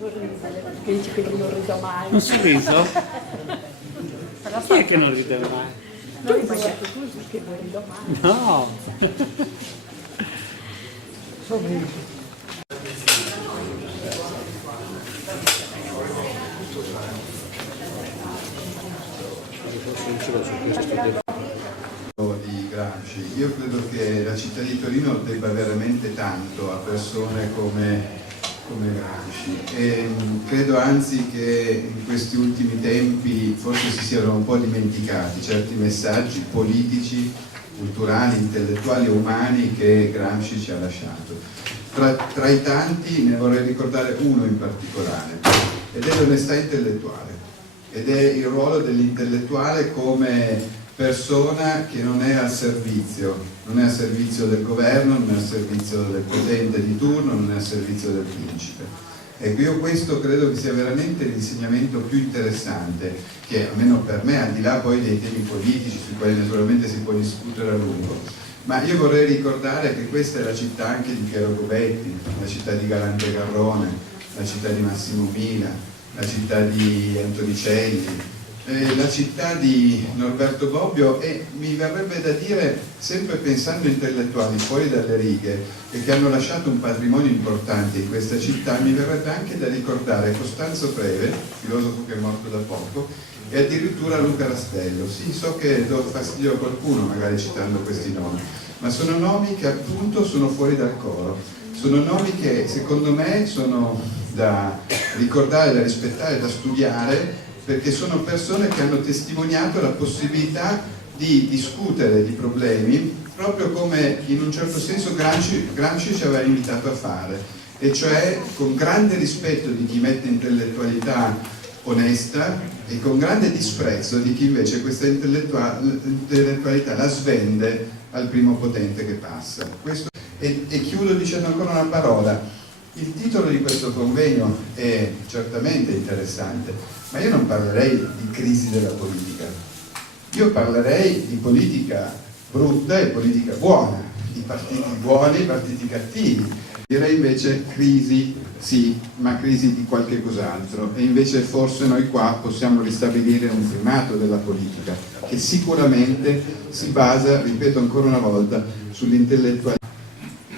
Perché dici che io non rido mai. Un sorriso? Chi è che non ride mai? No, io poi detto tu perché non rido mai. No! Sorriso. Di Gramsci. Io credo che la città di Torino debba veramente tanto a persone come Gramsci e credo anzi che in questi ultimi tempi forse si siano un po' dimenticati certi messaggi politici, culturali, intellettuali e umani che Gramsci ci ha lasciato. Tra i tanti ne vorrei ricordare uno in particolare, ed è l'onestà intellettuale, ed è il ruolo dell'intellettuale come persona che non è al servizio del governo, non è al servizio del potente di turno, non è al servizio del principe. Ecco, io questo credo che sia veramente l'insegnamento più interessante, che almeno per me, al di là poi dei temi politici sui quali naturalmente si può discutere a lungo, ma io vorrei ricordare che questa è la città anche di Piero Gobetti, la città di Galante Garrone, la città di Massimo Mila, la città di Antonicelli, la città di Norberto Bobbio, e mi verrebbe da dire, sempre pensando a intellettuali fuori dalle righe e che hanno lasciato un patrimonio importante in questa città, mi verrebbe anche da ricordare Costanzo Preve, filosofo che è morto da poco, e addirittura Luca Rastello. Sì, so che do fastidio a qualcuno magari citando questi nomi, ma sono nomi che appunto sono fuori dal coro, sono nomi che secondo me sono da ricordare, da rispettare, da studiare, perché sono persone che hanno testimoniato la possibilità di discutere di problemi proprio come in un certo senso Gramsci ci aveva invitato a fare, e cioè con grande rispetto di chi mette intellettualità onesta e con grande disprezzo di chi invece questa intellettualità la svende al primo potente che passa. E chiudo dicendo ancora una parola. Il titolo di questo convegno è certamente interessante, ma io non parlerei di crisi della politica, io parlerei di politica brutta e politica buona, di partiti buoni e partiti cattivi. Direi invece crisi, sì, ma crisi di qualche cos'altro, e invece forse noi qua possiamo ristabilire un primato della politica che sicuramente si basa, ripeto ancora una volta, sull'intellettualità.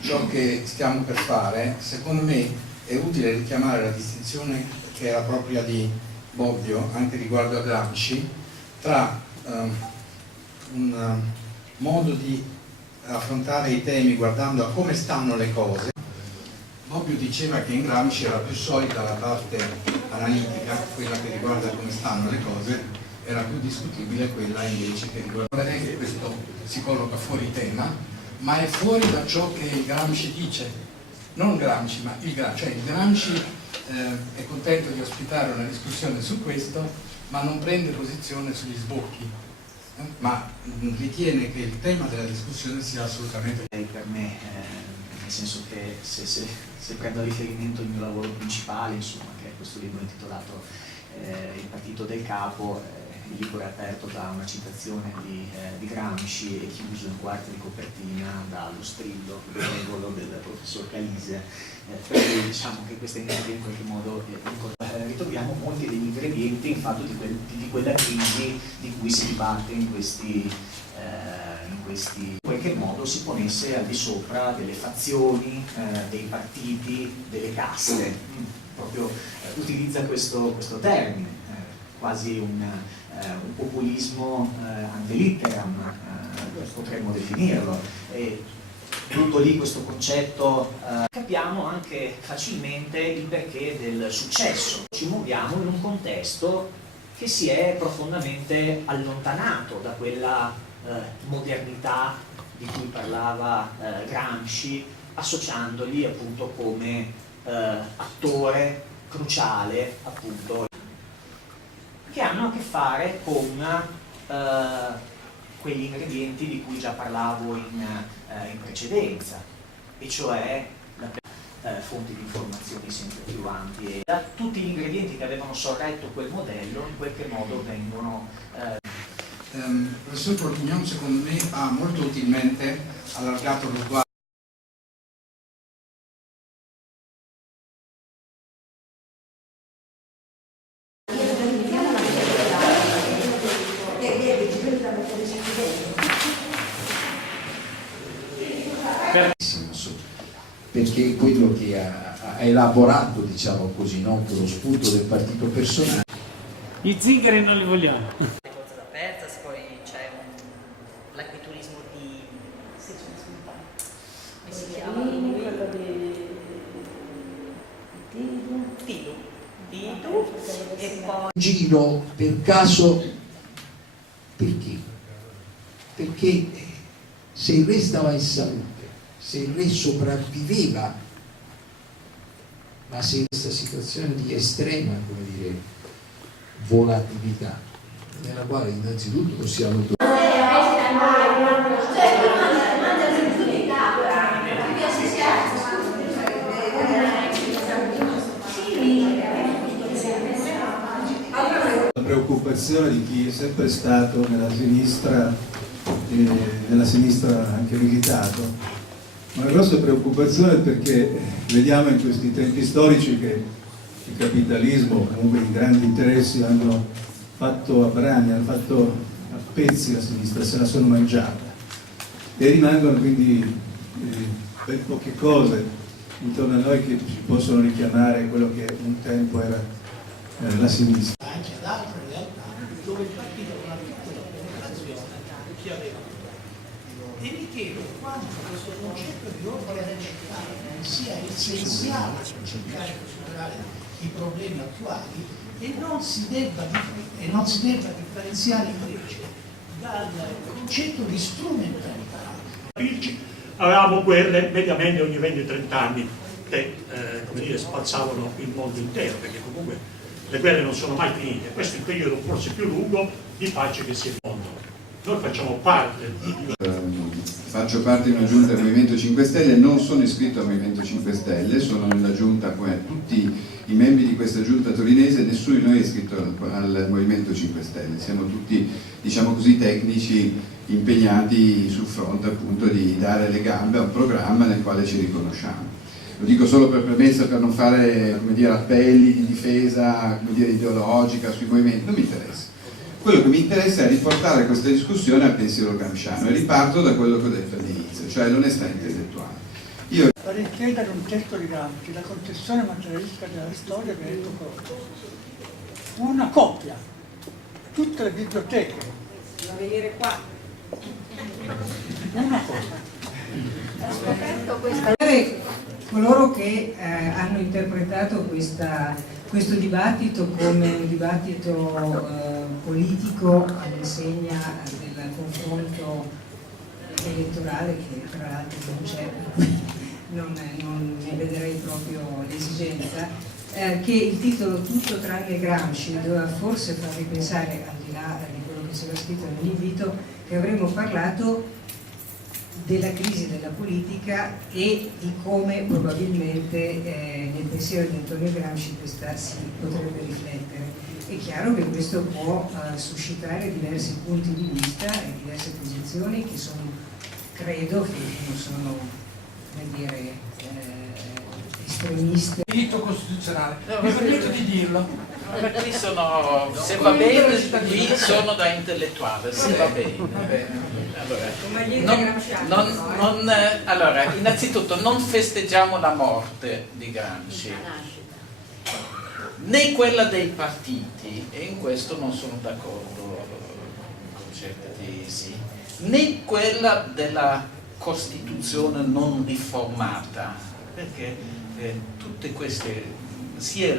Ciò che stiamo per fare, secondo me, è utile richiamare la distinzione che era propria di Bobbio anche riguardo a Gramsci tra un modo di affrontare i temi guardando a come stanno le cose. Bobbio diceva che in Gramsci era più solida la parte analitica, quella che riguarda come stanno le cose, era più discutibile quella invece che riguarda. Non è che questo si colloca fuori tema, ma è fuori da ciò che Gramsci dice, non Gramsci, ma il Gramsci. Cioè il Gramsci è contento di ospitare una discussione su questo, ma non prende posizione sugli sbocchi, ma ritiene che il tema della discussione sia assolutamente... Per me, nel senso che se prendo a riferimento il mio lavoro principale, insomma, che è questo libro intitolato Il partito del capo, il libro è aperto da una citazione di Gramsci e chiuso in quarta di copertina dallo strillo benevolo del professor Calise, per cui diciamo che questa iniziativa in qualche modo ritroviamo molti degli ingredienti infatti di quella crisi di cui si dibatte in qualche modo si ponesse al di sopra delle fazioni, dei partiti, delle caste, proprio utilizza questo termine, quasi un populismo ante litteram, potremmo definirlo. E tutto lì questo concetto, capiamo anche facilmente il perché del successo. Ci muoviamo in un contesto che si è profondamente allontanato da quella modernità di cui parlava Gramsci, associandoli appunto come attore cruciale, appunto, che hanno a che fare con quegli ingredienti di cui già parlavo in precedenza, e cioè fonti di informazioni sempre più ampie. Tutti gli ingredienti che avevano sorretto quel modello in qualche modo vengono... Il professor Borgignon secondo me ha molto utilmente allargato lo sguardo Perché quello che ha elaborato, diciamo così, no? Lo spunto del partito personale. I zingari non li vogliamo. Le cose da Perzas, poi c'è l'agriturismo di... Sì, come si chiama? Quello di Tidu e poi... Giro per caso, perché? Perché se il re stava in salute, se il re sopravviveva, ma se in questa situazione di estrema, come dire, volatilità, nella quale innanzitutto possiamo la preoccupazione di chi è sempre stato nella sinistra anche militato. Una grossa preoccupazione perché vediamo in questi tempi storici che il capitalismo, comunque i grandi interessi, hanno fatto a brani, hanno fatto a pezzi la sinistra, se la sono mangiata e rimangono quindi ben poche cose intorno a noi che ci possono richiamare quello che un tempo era la sinistra. Anche ad altre realtà dove il partito non ha fatto la penetrazione che aveva. E mi chiedo quanto questo concetto di ordine del centrale sia essenziale per cercare di superare i problemi attuali e non si debba differenziare invece dal concetto di strumentalità. Avevamo guerre mediamente ogni 20-30 anni che come dire, spazzavano il mondo intero, perché comunque le guerre non sono mai finite. Questo è il periodo forse più lungo di pace che si è il mondo. Noi facciamo parte Faccio parte di una giunta del Movimento 5 Stelle, non sono iscritto al Movimento 5 Stelle, sono nella giunta come tutti i membri di questa giunta torinese, nessuno di noi è iscritto al Movimento 5 Stelle, siamo tutti, diciamo così, tecnici impegnati sul fronte appunto di dare le gambe a un programma nel quale ci riconosciamo. Lo dico solo per premessa, per non fare, come dire, appelli di difesa, come dire, ideologica sui movimenti, non mi interessa. Quello che mi interessa è riportare questa discussione al pensiero gramsciano e riparto da quello che ho detto all'inizio, cioè l'onestà intellettuale. Vorrei chiedere un testo di Gramsci, la concezione materialistica della storia che ha detto Corto. Una copia, tutte le biblioteche. Da venire qua. Una copia. Coloro che hanno interpretato questo dibattito come un dibattito politico all'insegna del confronto elettorale, che tra l'altro non c'è, non ne vedrei proprio l'esigenza, che il titolo Tutto tranne Gramsci doveva forse farvi pensare, al di là di quello che c'era scritto nell'invito, che avremmo parlato della crisi della politica e di come probabilmente nel pensiero di Antonio Gramsci questa si potrebbe riflettere. È chiaro che questo può suscitare diversi punti di vista e diverse posizioni che sono, credo, che non sono, come dire, estremiste. Diritto costituzionale, mi permetto di dirlo. Qui sono, se va bene, qui sono da intellettuale, se va bene. Allora, innanzitutto non festeggiamo la morte di Gramsci, né quella dei partiti, e in questo non sono d'accordo con certe tesi, né quella della Costituzione non riformata, perché tutte queste, sia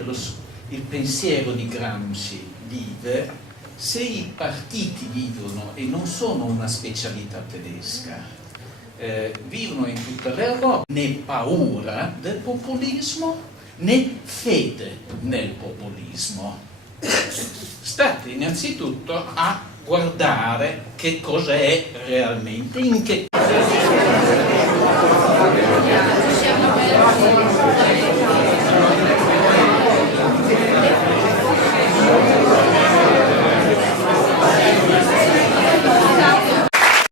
il pensiero di Gramsci vive, se i partiti vivono, e non sono una specialità tedesca, vivono in tutta l'Europa, né paura del populismo né fede nel populismo. State innanzitutto a guardare che cosa è realmente, in che